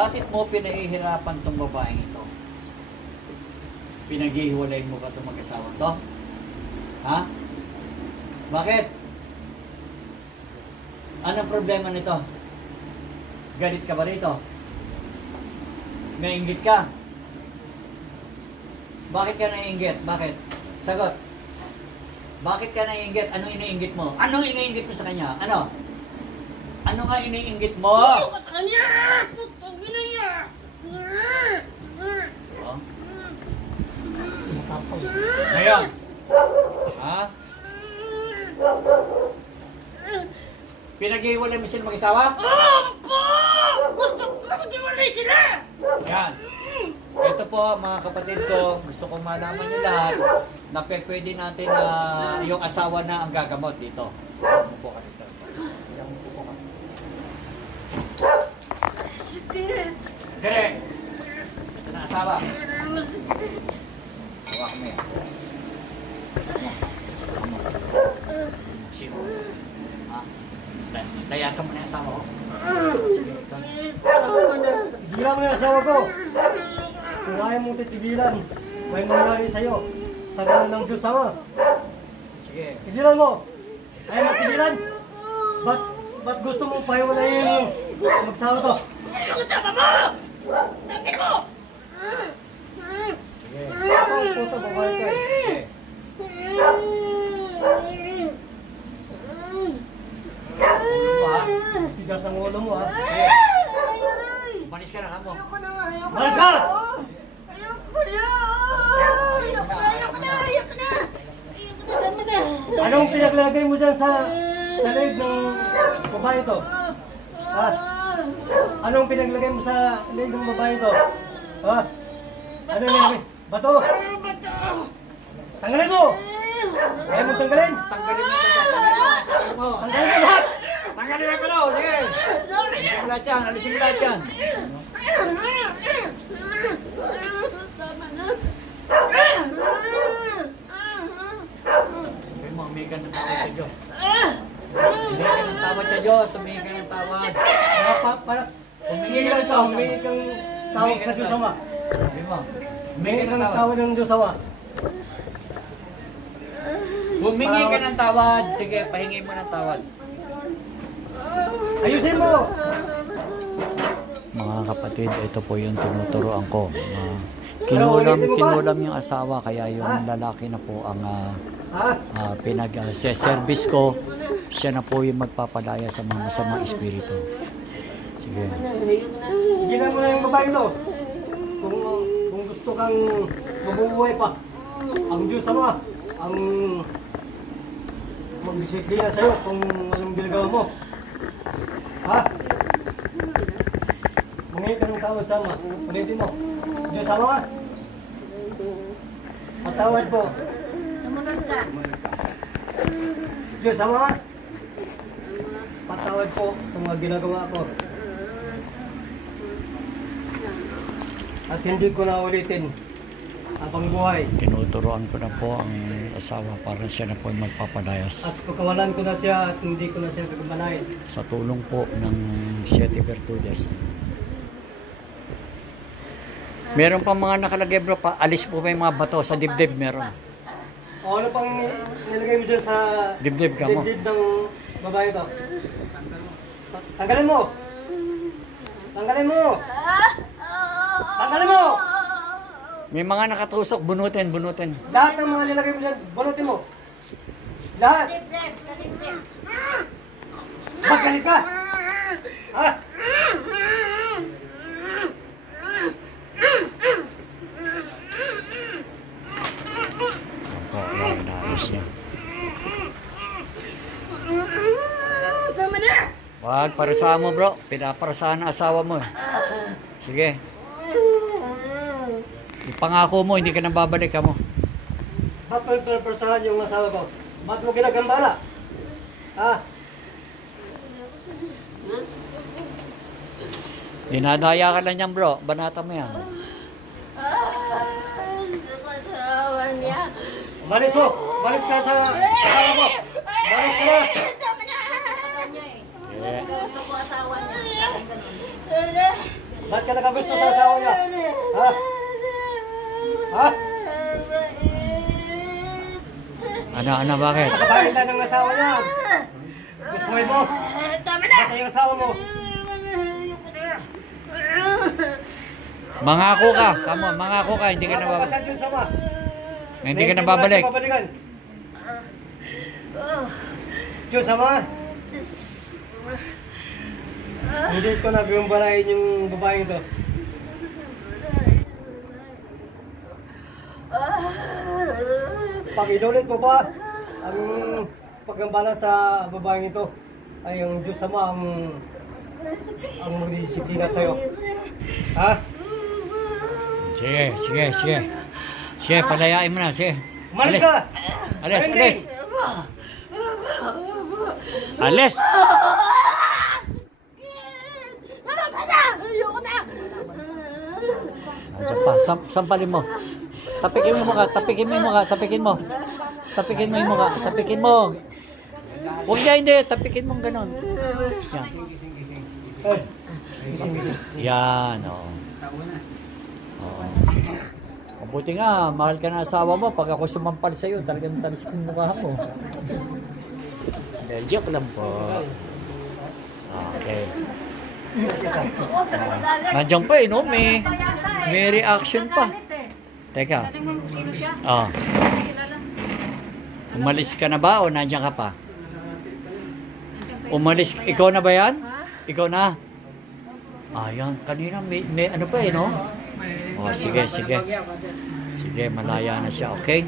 Bakit mo pinahihirapan tong babaeng ito? Pinaghihiwalay mo ba itong mag-asawa to? Ha? Bakit? Anong problema nito? Galit ka ba rito? Nainggit ka? Bakit ka naiinggit? Bakit? Sagot. Bakit ka naiinggit? Anong iniinggit mo? Anong iniinggit mo sa kanya? Ano? Ano nga iniinggit mo? Ayaw ka sa kanya! Putang ina niya! Oh? Ngayon? Ha? Pinag-iwalay mo sila mag-asawa? Opo! Gusto ko mag-iwalay sila! Yan. Ito po mga kapatid ko, gusto kong malaman nyo lahat na pwede natin na yung asawa na ang gagamot dito. Umupo ka dito. Umupo ka. Sakit! Direk! Ito na asawa. Masakit! Hawak mo yan. Sino? Ha? Layasan mo na yung asawa ko. Tigilan mo yung asawa ko. Kung ayaw mong titigilan, may mangyari sa'yo. Sa ganun ng Diyos Ama. Sige. Tigilan mo. Ayaw mo tigilan. Ba't gusto mong pahiwalayin yung magsawa to? Ayaw ko sama mo! Tangin mo! Sige. Ang puto, babae ko eh. Tigas ang ulo mo ha. Umalis ka na kamo. Malas ka! Anong pinaglagay mo dyan sa leeg ng babae ito? Ha? Anong pinaglagay mo sa leeg ng babae ito? Ha? Ano yung bato? Tanggalin mo! Ayaw mo tanggalin? Tanggalin mo. Tanggalin mo. Tanggalin mo lahat! Tanggalin mo ko. Sige. Alisin mo lahat yan. Alisin mo lahat yan. Tama na. Sabi mo, humingi ka ng tawad sa Diyos. Humingi ka ng tawad sa Diyos. Humingi ka ng tawad. Para humingi kang tawag sa Diyos Ama. Sabi mo. Humingi kang tawag ng Diyos Ama. Humingi ka ng tawad. Sige, pahingi mo ng tawad. Ayusin mo! Mga kapatid, ito po yung tinuturoan ko. Kinulam yung asawa, kaya yung lalaki na po ang pinag-service ko. Siya na po yung magpapadaya sa mga masamang espiritu. Sige. Ginan mo na yung babae ito. Kung gusto kang mabubuhay pa, ang Diyos Ama, ang magdisiplina sa'yo kung anong ginagawa mo. Ha? Mangingi ka ng tawad sa Ama. Ulitin mo. Diyos Ama, patawad po. Sumunod ka. Diyos Ama, patawad po sa mga ginagawa ko. At hindi ko na ulitin habang buhay. Tinuturoan ko na po ang asawa para siya na po yung magpapadayas. At pagkawalan ko na siya at hindi ko na siya gagambanayin. Sa tulong po ng Siete Virtudes. Meron pa mga nakalagay bro, alis po pa yung mga bato sa dibdib meron. O ano pang nilagay mo dyan sa Dibdib ka mo. dibdib ng babae ito? Tanggalin mo! Tanggalin mo! Tanggalin mo! May mga nakatusok, bunutin. Lahat ng mga nilagay mo dyan, balutin mo. Lahat! Dibdib, sa dibdib. Magalit ka! Ha? Oo, inaayos niya. Tama na. Wag, parusahan mo bro. Pinaparusahan ang asawa mo. Sige. Ipangako mo, hindi ka nang babalik ka mo. Bakit pinapersahan yung asawa ko? Bakit mo ginagambala? Ha? Dinadaya ka lang yan bro. Banata mo yan. Gusto ko asawa niya. Umalis mo! Umalis ka sa asawa ko! Umalis ka na! Tama na. Yeah. Gusto ko asawa niya. Sabi ganun. Ba't ka nakagusto sa asawa niya? Ha? Ha? Ano, bakit? Nakabahin na ng asawa niya. Gusto mo? Tama na! Basta yung asawa mo. Mangako ka, kamo, mangako ka, hindi ka na babalik. Makapasan yung sama. Hindi ka na babalik. Diyos sama. Hindi ko na biyumbarahin yung babaeng ito. Pag inulit mo pa ang paggambala sa babaeng ito, ay yung Diyos sama ang magdisiplina sa'yo. Ha? Sige. Sige, palayain mo na, sige. Umalis ka! Alis. Alis! Ayoko na! Nandiyan pa, sampalin mo. Tapikin mo yung mukha, tapikin mo. Tapikin mo. Huwag niya, hindi. Tapikin mo ganon. Yan. Ay, gising. Yan, oo. Mabuti nga, mahal ka na asawa mo. Pag ako sumampal sa'yo, talagang talis kong mukha mo. Joke lang po. Okay. Nandiyan pa no? May reaction pa. Teka. Sino siya? Umalis ka na ba o nandiyan ka pa? Umalis, ikaw na ba yan? Ikaw na? Ayan, kanina may ano pa no? Oh, sige. Sige, malaya na siya, okay?